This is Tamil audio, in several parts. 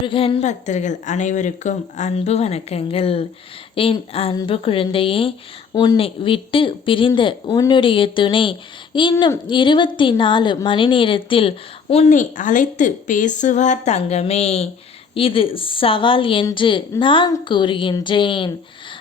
முருகன் பக்தர்கள் அனைவருக்கும் அன்பு வணக்கங்கள். என் அன்பு குழந்தையே உன்னை விட்டு பிரிந்த உன்னுடைய துணை இன்னும் இருபத்தி நாலு மணி நேரத்தில் உன்னை அழைத்து பேசுவார் தங்கமே. இது சவால் என்று நான் கூறுகின்றேன்.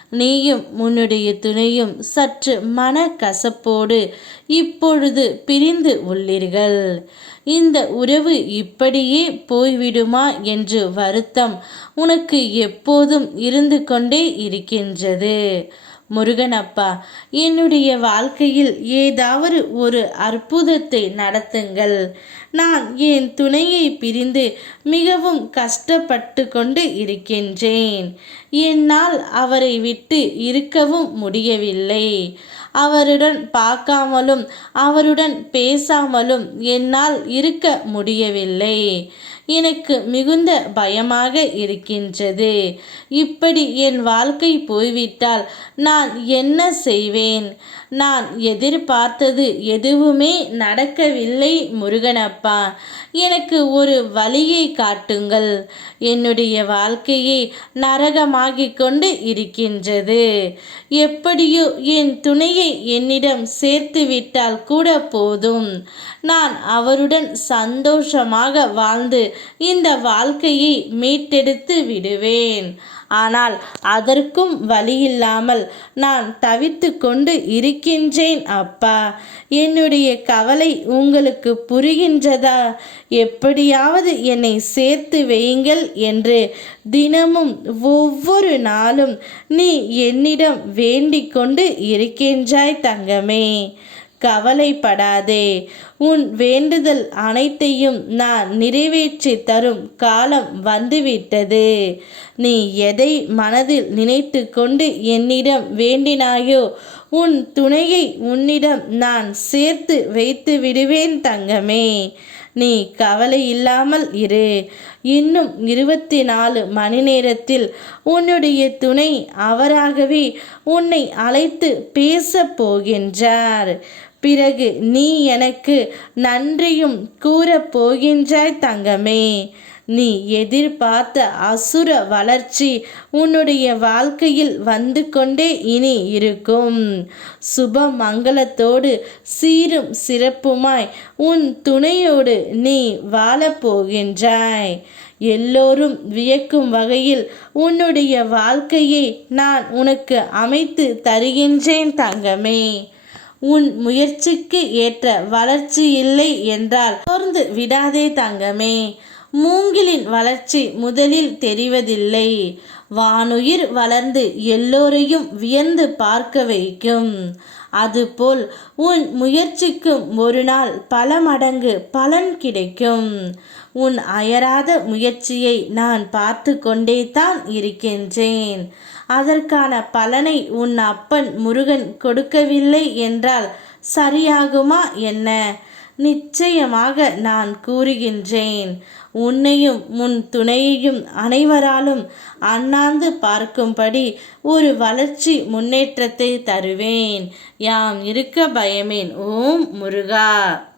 நீயும் உன்னுடைய துணையும் சற்று மன கசப்போடு இப்பொழுது பிரிந்து உள்ளீர்கள். இந்த உறவு இப்படியே போய்விடுமா என்று வருத்தம் உனக்கு எப்போதும் இருந்து கொண்டே இருக்கின்றது. முருகனப்பா என்னுடைய வாழ்க்கையில் ஏதாவது ஒரு அற்புதத்தை நடத்துங்கள். நான் என் துணையை பிரிந்து மிகவும் கஷ்டப்பட்டு கொண்டு இருக்கின்றேன். என்னால் அவரை விட்டு இருக்கவும் முடியவில்லை. அவருடன் பார்க்காமலும் அவருடன் பேசாமலும் என்னால் இருக்க முடியவில்லை. எனக்கு மிகுந்த பயமாக இருக்கின்றது. இப்படி என் வாழ்க்கை போய்விட்டால் நான் என்ன செய்வேன்? நான் எதிர்பார்த்தது எதுவுமே நடக்கவில்லை முருகனப்பா. எனக்கு ஒரு வழியை காட்டுங்கள். என்னுடைய வாழ்க்கையை நரகமாகிக் கொண்டு இருக்கின்றது. எப்படியோ என் துணையை என்னிடம் சேர்த்து விட்டால் கூட போதும். நான் அவருடன் சந்தோஷமாக வாழ்ந்து இந்த வாழ்க்கையை மீட்டெடுத்து விடுவேன். ஆனால் அதற்கும் வழியில்லாமல் நான் தவித்து கொண்டு இருக்கின்றேன் அப்பா. என்னுடைய கவலை உங்களுக்கு புரிகின்றதா? எப்படியாவது என்னை சேர்த்து வையுங்கள் என்று தினமும் ஒவ்வொரு நாளும் நீ என்னிடம் வேண்டிக் கொண்டு இருக்கின்றாய் தங்கமே. கவலைப்படாதே. உன் வேண்டுதல் அனைத்தையும் நான் நிறைவேற்றி தரும் காலம் வந்துவிட்டது. நீ எதை மனதில் நினைத்து கொண்டு என்னிடம் வேண்டினாயோ உன் துணையை உன்னிடம் நான் சேர்த்து வைத்து விடுவேன் தங்கமே. நீ கவலை இல்லாமல் இரு. இன்னும் இருபத்தி நாலு மணி நேரத்தில் உன்னுடைய துணை அவராகவே உன்னை அழைத்து பேசப் போகின்றார். பிறகு நீ எனக்கு நன்றியும் கூறப் போகின்றாய் தங்கமே. நீ எதிர்பார்த்த அசுர வளர்ச்சி உன்னுடைய வாழ்க்கையில் வந்து கொண்டே இனி இருக்கும். சுப மங்களத்தோடு சீரும் சிறப்புமாய் உன் துணையோடு நீ வாழப்போகின்றாய் எல்லோரும் வியக்கும் வகையில் உன்னுடைய வாழ்க்கையை நான் உனக்கு அமைத்து தருகின்றேன் தங்கமே. உன் முயற்சிக்கு ஏற்ற வளர்ச்சி இல்லை என்றால் சோர்ந்து விடாதே தங்கமே. மூங்கிலின் வளர்ச்சி முதலில் தெரிவதில்லை. வானுயிர் வளர்ந்து எல்லோரையும் வியந்து பார்க்க வைக்கும். அதுபோல் உன் முயற்சிக்கும் ஒரு நாள் பல மடங்கு பலன் கிடைக்கும். உன் அயராத முயற்சியை நான் பார்த்து கொண்டே தான் இருக்கின்றேன். அதற்கான பலனை உன் அப்பன் முருகன் கொடுக்கவில்லை என்றால் சரியாகுமா என்ன? நிச்சயமாக நான் கூறுகின்றேன். உன்னையும் உன் துணையையும் அனைவராலும் அண்ணாந்து பார்க்கும்படி ஒரு வளர்ச்சி முன்னேற்றத்தை தருவேன். யாம் இருக்க பயமேன். ஓம் முருகா.